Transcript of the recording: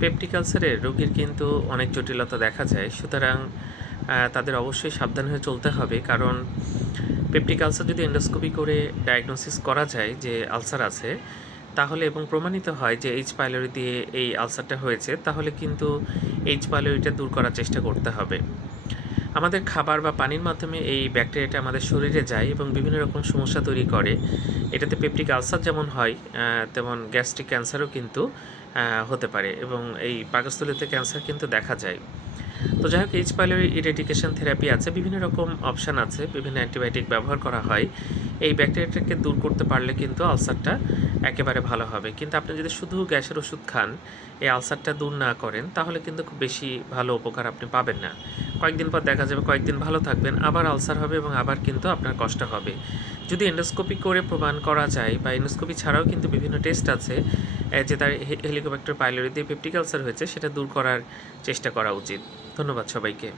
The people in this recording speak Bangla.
পেপটিক আলসারের রোগীর কিন্তু অনেক জটিলতা দেখা যায়, সুতরাং তাদের অবশ্যই সাবধান হয়ে চলতে হবে। কারণ পেপটিক আলসার যদি এন্ডোস্কোপি করে ডায়াগনোসিস করা যায় যে আলসার আছে, তাহলে এবং প্রমাণিত হয় যে এইচ পাইলোরি দিয়ে এই আলসারটা হয়েছে, তাহলে কিন্তু এইচ পাইলোরিটা দূর করার চেষ্টা করতে হবে। আমাদের খাবার বা পানির মাধ্যমে এই ব্যাকটেরিয়াটা আমাদের শরীরে যায় এবং বিভিন্ন রকম সমস্যা তৈরি করে। এটাতে পেপটিক আলসার যেমন হয়, তেমন গ্যাস্ট্রিক ক্যান্সারও কিন্তু হতে পারে এবং এই পাকস্থলীতে ক্যান্সার কিন্তু দেখা যায়। তো যাই হোক, এইচ পাইলোরি ইরেডিকেশন থেরাপি আছে, বিভিন্ন রকম অপশান আছে, বিভিন্ন অ্যান্টিবায়োটিক ব্যবহার করা হয়। এই ব্যাকটেরিয়াটাকে দূর করতে পারলে কিন্তু আলসারটা একেবারে ভালো হবে। কিন্তু আপনি যদি শুধু গ্যাসের ওষুধ খান, এই আলসারটা দূর না করেন, তাহলে কিন্তু খুব বেশি ভালো উপকার আপনি পাবেন না। কয়েকদিন পর দেখা যাবে কয়েকদিন ভালো থাকবেন, আবার আলসার হবে এবং আবার কিন্তু আপনার কষ্ট হবে। যদি এন্ডোস্কোপি করে প্রমাণ করা যায়, বা এন্ডোস্কোপি ছাড়াও কিন্তু বিভিন্ন টেস্ট আছে যে তার হেলিকোব্যাক্টার পাইলোরি দিয়ে পেপটিক আলসার হয়েছে, সেটা দূর করার চেষ্টা করা উচিত। ধন্যবাদ সবাইকে।